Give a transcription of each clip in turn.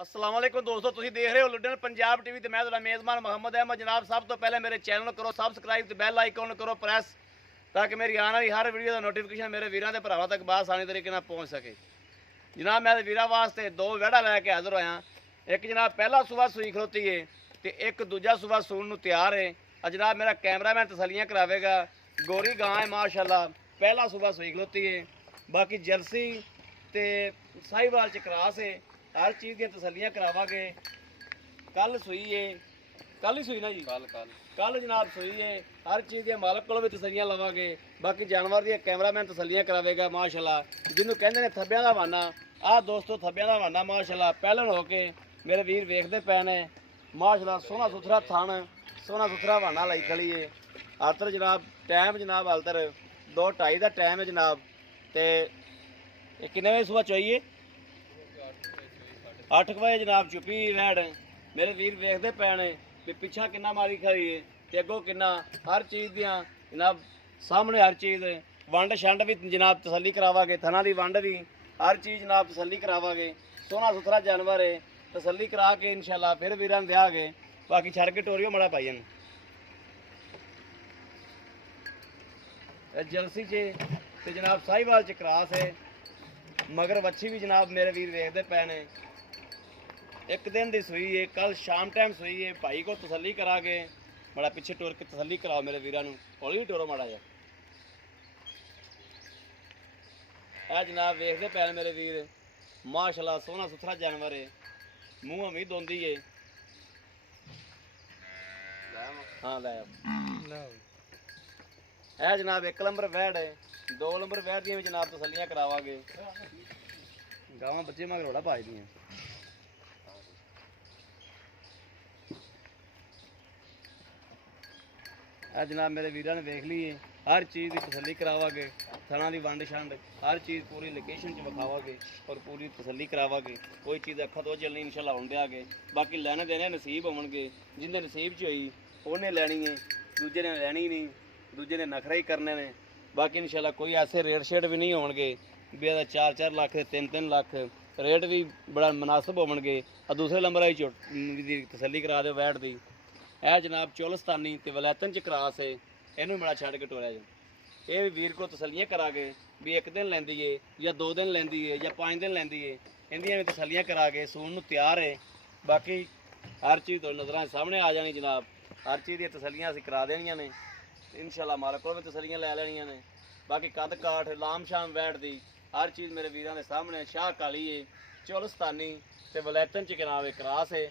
अस्सलाम वालेकुम दोस्तों, तुसीं देख रहे हो लुधियाना पंजाब टीवी ते मैं तुहाडा मेज़बान मोहम्मद अहमद। जनाब, सब तो पहले मेरे चैनल ਨੂੰ करो सबसक्राइब ते बैल आइकन करो प्रेस ताकि मेरी आने वाली हर वीडियो का नोटिफिकेशन मेरे वीरां ते भरावां तक आसानी तरीके नाल पहुंच सके। जनाब, मैं वीरां वास्ते दो वैड़ा लैके हाज़र होया। एक जनाब पहला सूबा सूई खलोती है ते एक दूजा सूबा सून नूं तैयार है। जनाब मेरा कैमरामैन तसल्लियां करावेगा। गोरी गां है माशाअल्लाह, पहला सूबा सूई खलोती है। बाकी जर्सी ते साहिवाल च क्रॉस है। हर चीज़ की तसल्लियां करावांगे। कल सूई है, कल ही सूई ना जी, कल जनाब सूई है। हर चीज़ के मालक को भी तसल्लियां लवांगे। बाकी जानवर दी कैमरामैन तसल्लियां करावेगा माशाअल्लाह। जिन्हों कहते हैं थब्बियां दा वाना, आ दोस्तों थब्बियां दा वाना माशाअल्लाह पहलन हो के मेरे वीर वेखते पे ने माशाअल्लाह। सोहना सुथरा थान, सोहना सुथरा वाना लाई खड़ी है। आतर जनाब टाइम जनाब आलतर 2:30 का टाइम है जनाब। तो कितने बजे सुबह चाहिए? 8 बजे जनाब चुपी वैड़ मेरे वीर वेखते पे ने भी पिछा किन्ना मारी खड़ी है ते अगों किन्ना। हर चीज़ दियाँ जनाब सामने हर चीज़ वंड छंड भी जनाब तसल्ली करावांगे। थना की वंड भी हर चीज़ जनाब तसल्ली करावांगे। सोहना सुथरा जानवर है, तसल्ली करा के इंशाल्लाह फिर वीरां देंगे। बाकी छड़ के टोरियो मड़ा पाई जलसी च ते जनाब साहिवाल च क्रॉस है। मगर वच्छी भी जनाब मेरे वीर वेखते पे ने। एक दिन की सूई है, कल शाम टाइम सूई है। भाई को तसल्ली करा के बड़ा पीछे टोर के तसल्ली कराओ मेरे वीरां नूं। हौली टोरो माड़ा जा। ए जनाब वेखते पे मेरे वीर माशाअल्लाह सोहना सुथरा जानवर है। मूँह भी दोंदी है। हाँ लै है जनाब। 1 नंबर वैड़ है, 2 नंबर वैड़ दी भी जनाब तसल्लियां करावांगे। गावां बच्चे मगर रोड़ा पाई दियां। है जनाब मेरे वीरां ने वेख ली है। हर चीज़ की तसल्ली करावांगे। थना की वंड छंड हर चीज़ पूरी लोकेशन च विखावांगे और पूरी तसल्ली करावांगे। कोई चीज़ अखा तो चलनी इंशाल्लाह होण देंगे। बाकी लैने देने नसीब होवणगे। जिंदे नसीब च होई उन्हें लैनी है, दूजे ने लैनी नहीं, दूजे ने नखरे ही करने ने। बाकी इंशाल्लाह कोई ऐसे रेट शेट भी नहीं होणगे भी 4-4 लाख 3-3 लाख रेट भी बड़ा मुनासिब होवणगे। दूसरे नंबर आई दी तसल्ली करा दो वैट दी। है जनाब चोलस्तानी ते वलैतन च क्रॉस है। इनू बड़ा छड़ के टोरिया जाए। ये भी वीर को तसल्लियां करा के भी 1 दिन लैंदी है या 2 दिन लैंदी है या 5 दिन लैंदी है। इंदियां भी तसल्लियां करा के सून नूं तैयार है। बाकी हर चीज़ तो नज़रां सामने आ जानी जनाब। हर चीज़ दी तसल्लियां असीं करा देनियां ने इंशाल्लाह। मालक को भी तसल्लियां लै लैनियां ने। बाकी कद काठ लाम शाम वैट दी हर चीज़ मेरे वीरां दे सामने। शाह काली है, चोलस्तानी ते वलैतन च जनाब क्रॉस है।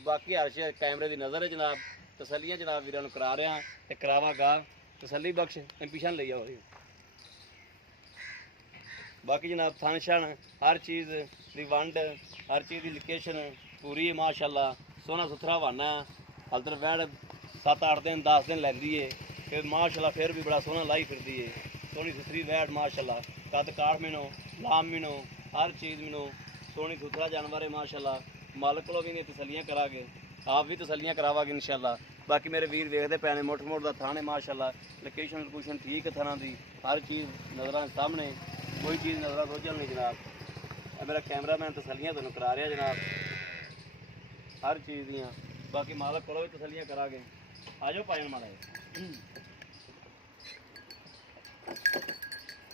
बाकी हर चीज़ कैमरे की नज़र है जनाब। तसल्लियां जनाब वीरां नूं करा रहा ते करावांगा। तसल्ली बख्श पिछन ले जाओ। बाकी जनाब थन शन हर चीज़ की वंड हर चीज़ की लोकेशन पूरी है माशाअल्लाह। सोहना सुथरा वाना हलतर वैड़ 7-8 दिन 10 दिन लैंदी है फिर माशाअल्लाह फिर भी बड़ा सोहना लाई फिरदी है। सोहनी सुथरी वैड़ माशाअल्लाह। कद काठ मिनो लाम मिनो हर चीज़ मिनो सोहनी सुथरा जानवर है माशाअल्लाह। मालक को भी तसल्लियां करांगे, आप भी तसल्लियां करावांगे इंशाल्लाह। बाकी मेरे वीर वेखते पे ने मोट मोट का थान है माशाअल्लाह। लोकेशन लोकेशन ठीक है थाना की हर चीज़ नज़र सामने। कोई चीज़ नज़र रोजल नहीं जनाब। मेरा कैमरामैन तसल्लियां तुहानूं करा रहा जनाब हर चीज़ दियाँ। बाकी मालक को भी तसल्लियां करांगे। आ जाओ पाइन माड़ा।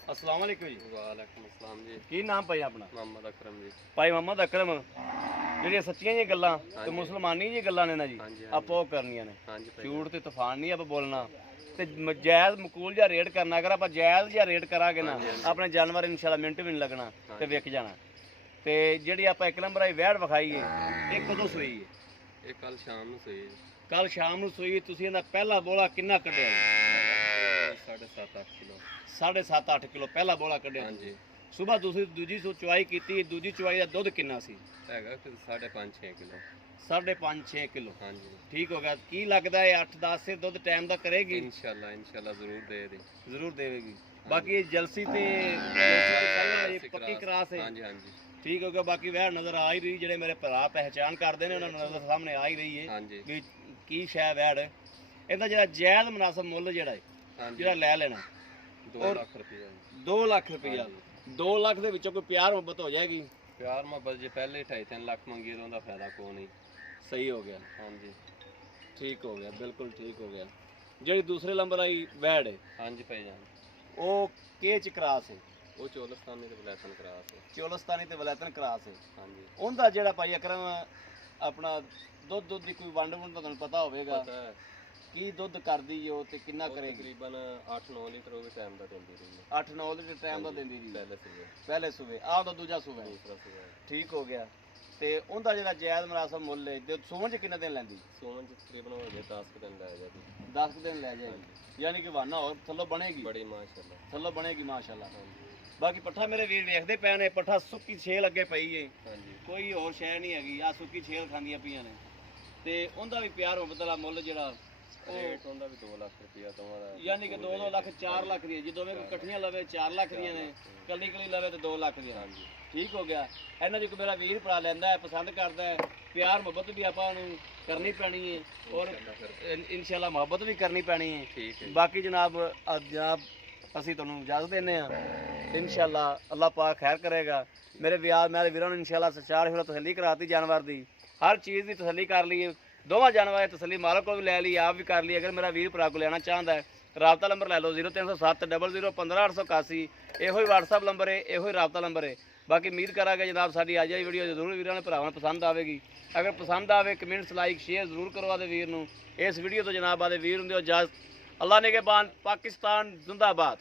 अस्सलाम वालेकुम जी। वालेकुम अस्सलाम जी। की नाम भाई अपना? मोहम्मद अकरम जी। भाई मोहम्मद अकरम ਜਿਹੜੀਆਂ ਸੱਚੀਆਂ ਜੀ ਗੱਲਾਂ ਤੇ ਮੁਸਲਮਾਨੀ ਜੀ ਗੱਲਾਂ ਨੇ ਨਾ ਜੀ ਆਪਾਂ ਉਹ ਕਰਨੀਆਂ ਨੇ। ਝੂਠ ਤੇ ਤੂਫਾਨ ਨਹੀਂ ਆਪਾਂ ਬੋਲਣਾ ਤੇ ਜਾਇਜ਼ ਮਕੂਲ ਜਿਹਾ ਰੇਟ ਕਰਨਾ। ਅਗਰ ਆਪਾਂ ਜਾਇਜ਼ ਜਿਹਾ ਰੇਟ ਕਰਾਂਗੇ ਨਾ ਆਪਣੇ ਜਾਨਵਰ ਇਨਸ਼ਾਅੱਲਾ ਮਿੰਟ ਵੀ ਨਹੀਂ ਲੱਗਣਾ ਤੇ ਵਿਕ ਜਾਣਾ। ਤੇ ਜਿਹੜੀ ਆਪਾਂ 1 ਨੰਬਰ ਆਈ ਵੈੜ ਵਿਖਾਈਏ ਇਹ ਕਦੋਂ ਸੂਈ ਹੈ? ਇਹ ਕੱਲ ਸ਼ਾਮ ਨੂੰ ਸੂਈ। ਕੱਲ ਸ਼ਾਮ ਨੂੰ ਸੂਈ। ਤੁਸੀਂ ਇਹਦਾ ਪਹਿਲਾ ਬੋਲਾ ਕਿੰਨਾ ਕੱਢਿਆ? 7.5-8 ਕਿਲੋ। 7.5-8 ਕਿਲੋ ਪਹਿਲਾ ਬੋਲਾ ਕੱਢਿਆ। ਹਾਂਜੀ। ਸੁਬਾਹ ਦੂਜੀ ਚੁਆਈ ਕੀਤੀ। ਦੂਜੀ ਚੁਆਈ ਦਾ ਦੁੱਧ ਕਿੰਨਾ ਸੀ? ਹੈਗਾ 5.5-6 ਕਿਲੋ। 5.5-6 ਕਿਲੋ। ਹਾਂਜੀ ਠੀਕ ਹੋ ਗਿਆ। ਕੀ ਲੱਗਦਾ ਹੈ 8-10 ਸੇ ਦੁੱਧ ਟਾਈਮ ਦਾ ਕਰੇਗੀ? ਇੰਸ਼ਾਅੱਲਾ ਇੰਸ਼ਾਅੱਲਾ ਜ਼ਰੂਰ ਦੇ ਦੇ। ਜ਼ਰੂਰ ਦੇਵੇਗੀ। ਬਾਕੀ ਜਲਸੀ ਤੇ ਪੱਕੀ ਕਰਾਸ ਹੈ। ਹਾਂਜੀ ਹਾਂਜੀ ਠੀਕ ਹੋ ਗਿਆ। ਬਾਕੀ ਵਹਿ ਨਜ਼ਰ ਆ ਹੀ ਰਹੀ ਜਿਹੜੇ ਮੇਰੇ ਭਰਾ ਪਹਿਚਾਨ ਕਰਦੇ ਨੇ ਉਹਨਾਂ ਨੂੰ ਨਜ਼ਰ ਸਾਹਮਣੇ ਆ ਹੀ ਰਹੀ ਹੈ ਹਾਂਜੀ ਵੀ ਕੀ ਸ਼ੈ ਵੈੜ। ਇਹਦਾ ਜਿਹੜਾ ਜਾਇਜ਼ ਮੁਨਾਸਬ ਮੁੱਲ ਜਿਹੜਾ ਹੈ ਜਿਹੜਾ ਲੈ ਲੈਣਾ 2 ਲੱਖ ਰੁਪਏ। 2 ਲੱਖ ਰੁਪਇਆ। 2 ਲੱਖ ਦੇ ਵਿੱਚੋਂ ਕੋਈ ਪਿਆਰ ਮੁਹੱਬਤ ਹੋ ਜਾਏਗੀ ਪਿਆਰ ਮੁਹੱਬਤ ਜੇ ਪਹਿਲੇ 2.5-3 ਲੱਖ ਮੰਗੀ ਤਾਂ ਉਹਦਾ ਫਾਇਦਾ ਕੋਈ ਨਹੀਂ। ਸਹੀ ਹੋ ਗਿਆ, ਹਾਂਜੀ ਠੀਕ ਹੋ ਗਿਆ, ਬਿਲਕੁਲ ਠੀਕ ਹੋ ਗਿਆ। ਜਿਹੜੀ ਦੂਸਰੇ ਨੰਬਰ ਆਈ ਵੈੜ ਹੈ, ਹਾਂਜੀ ਭਾਈਜਾਨ, ਉਹ ਕਿਹ ਚ ਕਰਾਸ ਹੈ? ਉਹ ਚੋਲਸਤਾਨੀ ਤੇ ਬਲੈਸਨ ਕਰਾਸ ਹੈ। ਚੋਲਸਤਾਨੀ ਤੇ ਵਲੈਤਨ ਕਰਾਸ ਹੈ। ਹਾਂਜੀ ਉਹਦਾ ਜਿਹੜਾ ਭਾਈ ਅਕਰਮ ਆਪਣਾ ਦੁੱਧ ਦੀ ਕੋਈ ਵੰਡ ਵੁੰਡ ਤਾਂ ਤੁਹਾਨੂੰ ਪਤਾ ਹੋਵੇਗਾ, ਪਤਾ ਹੈ, ਕੀ ਦੁੱਧ ਕਰਦੀ ਉਹ ਤੇ ਕਿੰਨਾ ਉਹ ਕਰੇਗੀ? ਤਕਰੀਬਨ 8-9 ਲੀਟਰ ਉਹ ਵੀ ਟਾਈਮ ਦਾ ਦਿੰਦੀ ਰਹੀ ਹੈ। 8-9 ਲੀਟਰ ਟਾਈਮ ਦਾ ਦਿੰਦੀ ਰਹੀ ਪਹਿਲੇ ਸੀਗੇ, ਪਹਿਲੇ ਸੂਵੇ, ਆਹ ਉਹਦਾ ਦੂਜਾ ਸੂਵੇ। ਦੂਸਰਾ ਸੀਗਾ ਠੀਕ ਹੋ ਗਿਆ। ਤੇ ਉਹਦਾ ਜਿਹੜਾ ਜਾਇਜ਼ ਮੁਨਾਸਬ ਮੁੱਲ ਹੈ ਤੇ ਸੂਵਣ ਚ ਕਿੰਨੇ ਦਿਨ ਲੈਂਦੀ? ਸੋਮਨ ਚ ਤਕਰੀਬਨ ਹੋ ਗਏ 10 ਕੁ ਦਿਨ ਲੈ ਜਾਂਦੀ। 10 ਕੁ ਦਿਨ ਲੈ ਜਾਏਗੀ, ਯਾਨੀ ਕਿ ਵਾਨਾ ਹੋਰ ਥੱਲੋਂ ਬਣੇਗੀ, ਬੜੀ ਮਾਸ਼ਾਅੱਲਾ। ਥੱਲੋਂ ਬਣੇਗੀ ਮਾਸ਼ਾਅੱਲਾ। ਹਾਂਜੀ ਬਾਕੀ ਪੱਠਾ ਮੇਰੇ ਵੀਰ ਵੇਖਦੇ ਪਏ ਨੇ, ਪੱਠਾ ਸੁੱਕੀ ਛੇਲ ਅੱਗੇ ਪਈ ਏ, ਹਾਂਜੀ ਕੋਈ ਹੋਰ ਸ਼ੈ ਨਹੀਂ ਹੈਗੀ, ਆ ਸੁੱਕੀ ਛੇਲ ਖਾਂਦੀਆਂ ਪਈਆਂ ਨੇ। ਤੇ ਉਹਦਾ ਵੀ ਪਿਆਰ ਮੁਹੱਬਤ ਵਾਲਾ ਮੁੱਲ ਜਿਹੜਾ ਉਹ ਰੇਟ ਹੁੰਦਾ ਵੀ 2 ਲੱਖ ਰੁਪਇਆ ਦੋਵਾਂ ਦਾ, ਯਾਨੀ ਕਿ 2-2 ਲੱਖ 4 ਲੱਖ ਦੀ ਹੈ। ਜੇ ਦੋਵੇਂ ਕੋਈ ਇਕੱਠੀਆਂ ਲਵੇ 4 ਲੱਖ ਦੀਆਂ ਨੇ, ਕੱਲੀ ਕੱਲੀ ਲਵੇ ਤੇ 2 ਲੱਖ ਦੀਆਂ। ਹਾਂਜੀ ਠੀਕ ਹੋ ਗਿਆ। ਇਹਨਾਂ ਚ ਕੋਈ ਮੇਰਾ ਵੀਰ ਭਰਾ ਲੈਂਦਾ ਹੈ, ਪਸੰਦ ਕਰਦਾ ਹੈ, ਪਿਆਰ ਮੁਹੱਬਤ ਵੀ ਆਪਾਂ ਨੂੰ ਕਰਨੀ ਪੈਣੀ ਹੈ, ਔਰ ਇਨਸ਼ਾਅੱਲਾ ਮੁਹੱਬਤ ਵੀ ਕਰਨੀ ਪੈਣੀ ਹੈ। ਠੀਕ ਹੈ। ਬਾਕੀ ਜਨਾਬ ਜਨਾਬ ਅਸੀਂ ਤੁਹਾਨੂੰ ਇਜਾਜ਼ਤ ਦਿੰਦੇ ਹਾਂ, ਇਨਸ਼ਾਅੱਲਾ ਅੱਲਾਹ ਪਾਕ ਖੈਰ ਕਰੇਗਾ। ਮੇਰੇ ਮੇਰੇ ਵੀਰਾਂ ਨੂੰ ਇਨਸ਼ਾਅੱਲਾ ਸਚਾਰ ਫਿਰ ਤਸੱਲੀ ਕਰਾਤੀ ਜਾਨਵਰ ਦੀ, ਹਰ ਚੀਜ਼ ਦੀ ਤਸੱਲੀ ਕਰ ਲਈਏ, ਦੋਵਾਂ ਜਾਨਵਰਾਂ ਦੀ ਤਸੱਲੀ ਮਾਲਕ ਕੋਲ ਵੀ ਲੈ ਲਈ, ਆਪ ਵੀ ਕਰ ਲਈ। ਅਗਰ ਮੇਰਾ ਵੀਰ ਭਰਾ ਕੋ ਲੈਣਾ ਚਾਹੁੰਦਾ ਹੈ, ਰਾਬਤਾ ਨੰਬਰ ਲੈ ਲਓ 0307 00 15881। ਇਹੋ ਹੀ WhatsApp ਨੰਬਰ ਹੈ, ਇਹੋ ਹੀ ਰਾਬਤਾ ਨੰਬਰ ਹੈ। ਬਾਕੀ ਉਮੀਦ ਕਰਾਂਗੇ ਜਨਾਬ ਸਾਡੀ ਅੱਜ ਦੀ ਵੀਡੀਓ ਜ਼ਰੂਰ ਵੀਰਾਂ ਨੇ ਭਰਾਵਾਂ ਨੂੰ ਪਸੰਦ ਆਵੇਗੀ। ਅਗਰ ਪਸੰਦ ਆਵੇ ਕਮੈਂਟਸ ਲਾਈਕ ਸ਼ੇਅਰ ਜ਼ਰੂਰ ਕਰੋ ਆਦੇ ਵੀਰ ਨੂੰ। ਇਸ ਵੀਡੀਓ ਤੋਂ ਜਨਾਬ ਆਦੇ ਵੀਰ ਹੁੰਦੇ ਹੋ ਇਜਾਜ਼ਤ। ਅੱਲਾਹ ਨਿਗਹਿਬਾਨ, ਪਾਕਿਸਤਾਨ ਜ਼ਿੰਦਾਬਾਦ।